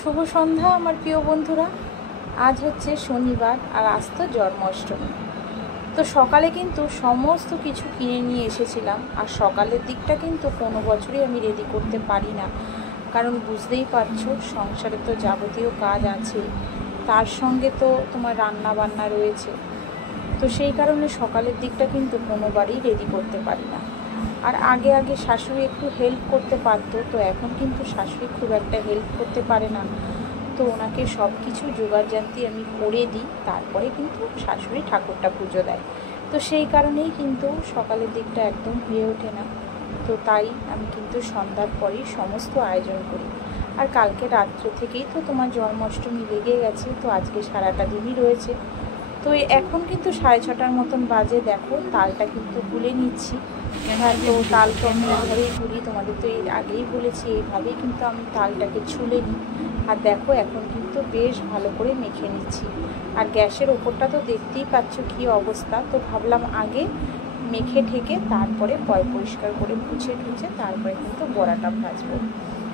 শুভ সন্ধ্যা আমার প্রিয় বন্ধুরা। আজ হচ্ছে শনিবার আর আজ তো জন্মাষ্টমী। তো সকালে কিন্তু সমস্ত কিছু কিনে নিয়ে এসেছিলাম, আর সকালের দিকটা কিন্তু কোনো বছরই আমি রেডি করতে পারি না, কারণ বুঝতেই পারছো সংসারে তো যাবতীয় কাজ আছে, তার সঙ্গে তো তোমার রান্না বান্না রয়েছে। তো সেই কারণে সকালের দিকটা কিন্তু কোনোবারই রেডি করতে পারি না। আর আগে আগে শাশুড়ি একটু হেল্প করতে পারতো, তো এখন কিন্তু শাশুড়ি খুব একটা হেল্প করতে পারে না। তো ওনাকে সব কিছু জোগাড়জান্তি আমি করে দিই, তারপরে কিন্তু শাশুড়ি ঠাকুরটা পুজো দেয়। তো সেই কারণেই কিন্তু সকালের দিকটা একদম হয়ে ওঠে না। তো তাই আমি কিন্তু সন্ধ্যার পরেই সমস্ত আয়োজন করি। আর কালকে রাত্রে থেকেই তো তোমার জন্মাষ্টমী লেগে গেছে, তো আজকে সারাটা দিনই রয়েছে। তো এখন কিন্তু 6:30 মতন বাজে। দেখো তালটা কিন্তু গুলে নিচ্ছি। তো তাল তো আমি এইভাবেই গুলি, তোমাদের তো এর আগেই বলেছি, এইভাবেই কিন্তু আমি তালটাকে ছুলে নিই। আর দেখো এখন কিন্তু বেশ ভালো করে মেখে নিচ্ছি। আর গ্যাসের ওপরটা তো দেখতেই পাচ্ছ কী অবস্থা। তো ভাবলাম আগে মেখে ঠেকে তারপরে পরিষ্কার করে মুছে টুছে তারপরে কিন্তু বড়াটা ভাজবো।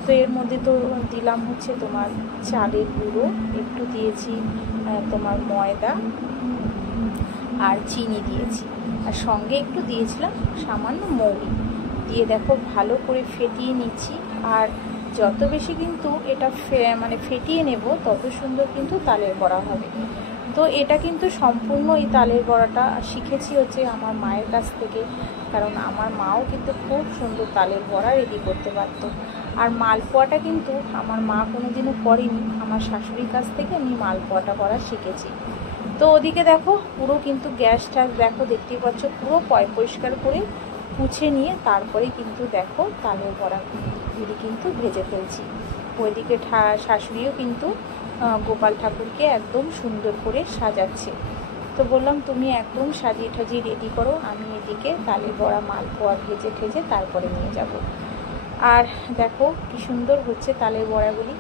তো এর মধ্যে তো দিলাম হচ্ছে তোমার চালের গুঁড়ো, একটু দিয়েছি তোমার ময়দা আর চিনি দিয়েছি, আর সঙ্গে একটু দিয়েছিলাম সামান্য মৌরি দিয়ে দেখো ভালো করে ফেটিয়ে নিচ্ছি। আর যত বেশি কিন্তু এটা ফেটিয়ে নেব তত সুন্দর কিন্তু তালের বড়া হবে। তো এটা কিন্তু সম্পূর্ণ এই তালের বড়াটা শিখেছি হচ্ছে আমার মায়ের কাছ থেকে, কারণ আমার মাও কিন্তু খুব সুন্দর তালের বড়া রেডি করতে পারত। আর মালপোয়াটা কিন্তু আমার মা কোনোদিনও করেনি, আমার শাশুড়ির কাছ থেকে আমি মালপোয়াটা করা শিখেছি। তো ওদিকে দেখো পুরো কিন্তু গ্যাস ট্যাস দেখো দেখতেই পাচ্ছ পুরো পরিষ্কার করে মুছে নিয়ে তারপরে কিন্তু দেখো তালের বড়াগুলি কিন্তু ভেজে ফেলছি। ওইদিকে শাশুড়িও কিন্তু গোপাল ঠাকুরকে একদম সুন্দর করে সাজাচ্ছে। তো বললাম তুমি একদম সাজিয়ে ঠাজিয়ে রেডি করো, আমি এদিকে তালের বড়া মালপোয়া ভেজে ঠেজে তারপরে নিয়ে যাব। আর দেখো কি সুন্দর হচ্ছে তালের বড়াগুলি।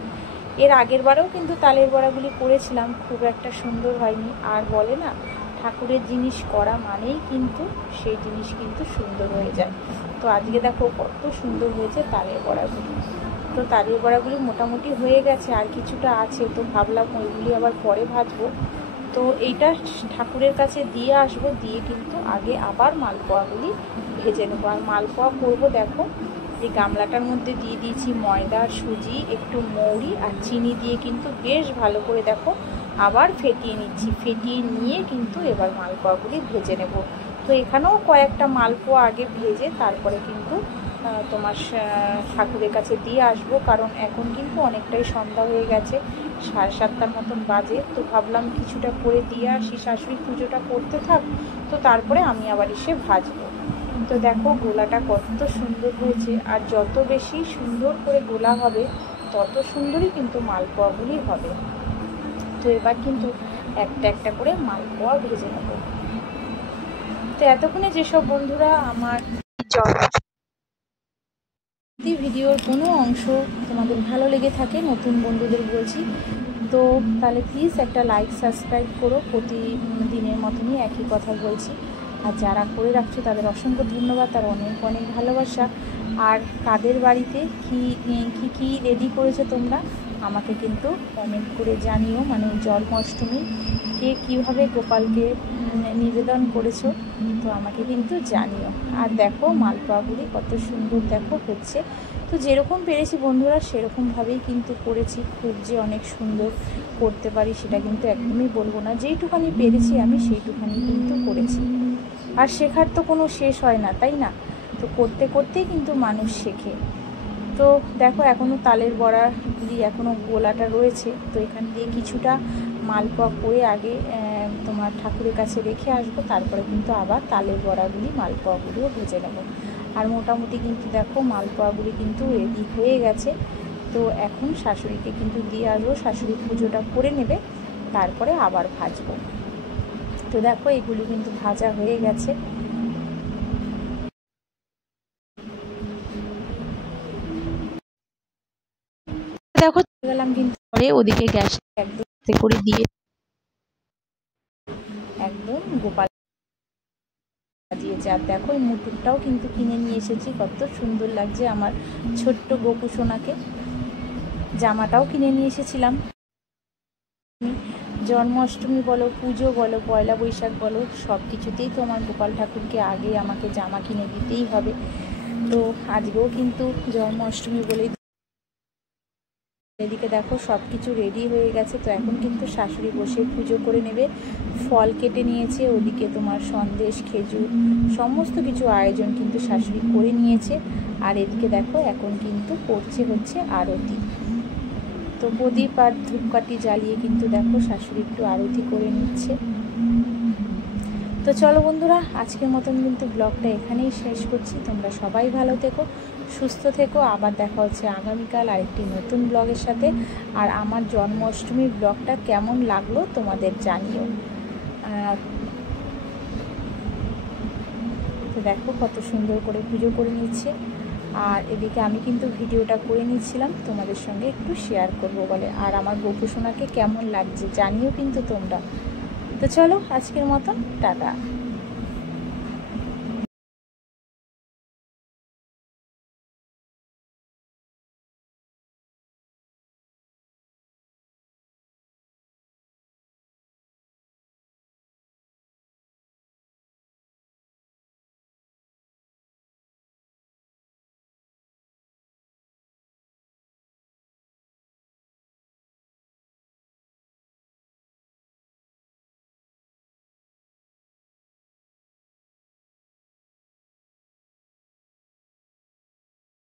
এর আগের বারেও কিন্তু তালের বড়াগুলি করেছিলাম, খুব একটা সুন্দর হয়নি। আর বলে না ঠাকুরের জিনিস করা মানেই কিন্তু সেই জিনিস কিন্তু সুন্দর হয়ে যায়। তো আজকে দেখো কত সুন্দর হয়েছে তালের বড়াগুলি। তো তালের বড়াগুলি মোটামুটি হয়ে গেছে, আর কিছুটা আছে, তো ভাবলাম ওইগুলি আবার পরে ভাজবো। তো এইটা ঠাকুরের কাছে দিয়ে আসবো, দিয়ে কিন্তু আগে আবার মালপোয়াগুলি ভেজে নেবো। আর মালপোয়া করবো দেখো এই গামলাটার মধ্যে দিয়ে দিয়েছি ময়দা, সুজি, একটু মৌরি আর চিনি দিয়ে কিন্তু বেশ ভালো করে দেখো আবার ফেটিয়ে নিচ্ছি। ফেটিয়ে নিয়ে কিন্তু এবার মালপোয়াগুলি ভেজে নেব। তো এখানেও কয়েকটা মালপোয়া আগে ভেজে তারপরে কিন্তু তোমার ঠাকুরের কাছে দিয়ে আসবো, কারণ এখন কিন্তু অনেকটাই সন্ধ্যা হয়ে গেছে, 7:30 মতন বাজে। তো ভাবলাম কিছুটা করে দিয়ে আসি, শাশুড়ি পুজোটা করতে থাক, তো তারপরে আমি আবার এসে ভাজবো। তো দেখো গোলাটা কত সুন্দর হয়েছে, আর যত বেশি সুন্দর করে গোলা হবে তত সুন্দরই কিন্তু মালপোয়াগুলি হবে। তো এবার কিন্তু একটা একটা করে মালপোয়া ভেজে নেব। তো এতক্ষণে যেসব বন্ধুরা আমার ভিডিওর কোনো অংশ তোমাদের ভালো লেগে থাকে, নতুন বন্ধুদের বলছি, তো তাহলে প্লিজ একটা লাইক সাবস্ক্রাইব করো। প্রতিদিনের মতনই একই কথা বলছি। আর যারা করে রাখছো তাদের অসংখ্য ধন্যবাদ, আর অনেক অনেক ভালোবাসা। আর কাদের বাড়িতে কি রেডি করেছো তোমরা আমাকে কিন্তু কমেন্ট করে জানিও, মানে জন্মাষ্টমী কে কীভাবে গোপালকে নিবেদন করেছো তো আমাকে কিন্তু জানিও। আর দেখো মালপোয়াগুলি কত সুন্দর দেখো হচ্ছে। তো যেরকম পেরেছি বন্ধুরা সেরকমভাবেই কিন্তু করেছি। খুব যে অনেক সুন্দর করতে পারি সেটা কিন্তু একদমই বলবো না, যেইটুখানি পেরেছি আমি সেইটুখানি কিন্তু করেছি। আর শেখার তো কোনো শেষ হয় না, তাই না? তো করতে করতেই কিন্তু মানুষ শেখে। তো দেখো এখনও তালের বড়াগুলি এখনও গোলাটা রয়েছে, তো এখান দিয়ে কিছুটা মালপোয়া করে আগে তোমার ঠাকুরের কাছে রেখে আসবো, তারপরে কিন্তু আবার তালের বড়াগুলি মালপোয়াগুলিও ভেজে নেব। আর মোটামুটি কিন্তু দেখো মালপোয়াগুলি কিন্তু রেডি হয়ে গেছে। তো এখন শাশুড়িকে কিন্তু দিয়ে আসবো, শাশুড়ি পুজোটা করে নেবে, তারপরে আবার ভাজবো। তো দেখো এগুলি কিন্তু ভাজা হয়ে গেছে। দেখো গেলাম কিন্তু পরে ওদিকে গ্যাস একদম করে দিয়ে একদম গোপাল সাজিয়েছে। আর দেখো এই মুকুটটাও কিন্তু কিনে নিয়ে এসেছি, কত সুন্দর লাগছে আমার ছোট্ট গোপু সোনাকে। জামাটাও কিনে নিয়ে এসেছিলাম। জন্মাষ্টমী বলো, পুজো বলো, পয়লা বৈশাখ বলো, সব কিছুতেই তো আমার গোপাল ঠাকুরকে আগে আমাকে জামা কিনে দিতেই হবে। তো আজকেও কিন্তু জন্মাষ্টমী বলেই, এদিকে দেখো সব কিছু রেডি হয়ে গেছে। তো এখন কিন্তু শাশুড়ি বসে পুজো করে নেবে, ফল কেটে নিয়েছে, ওদিকে তোমার সন্দেশ, খেজুর, সমস্ত কিছু আয়োজন কিন্তু শাশুড়ি করে নিয়েছে। আর এদিকে দেখো এখন কিন্তু হচ্ছে আরতি। তো প্রদীপ আর ধূপকাঠি জ্বালিয়ে কিন্তু দেখো শাশুড়ি একটু আরতি করে নিচ্ছে। তো চলো বন্ধুরা, আজকের মতন কিন্তু ব্লগটা এখানেই শেষ করছি। তোমরা সবাই ভালো থেকো, সুস্থ থেকো। আবার দেখা হচ্ছে আগামীকাল আরেকটি নতুন ব্লগের সাথে। আর আমার জন্মাষ্টমীর ব্লগটা কেমন লাগলো তোমাদের জানিও। তো দেখো কত সুন্দর করে পুজো করে নিচ্ছে। আর এদিকে আমি কিন্তু ভিডিওটা করে নিচ্ছিলাম তোমাদের সঙ্গে একটু শেয়ার করব বলে। আর আমার গোপু সোনাকে কেমন লাগছে জানিও কিন্তু তোমরা। তো চলো আজকের মতন টাটা।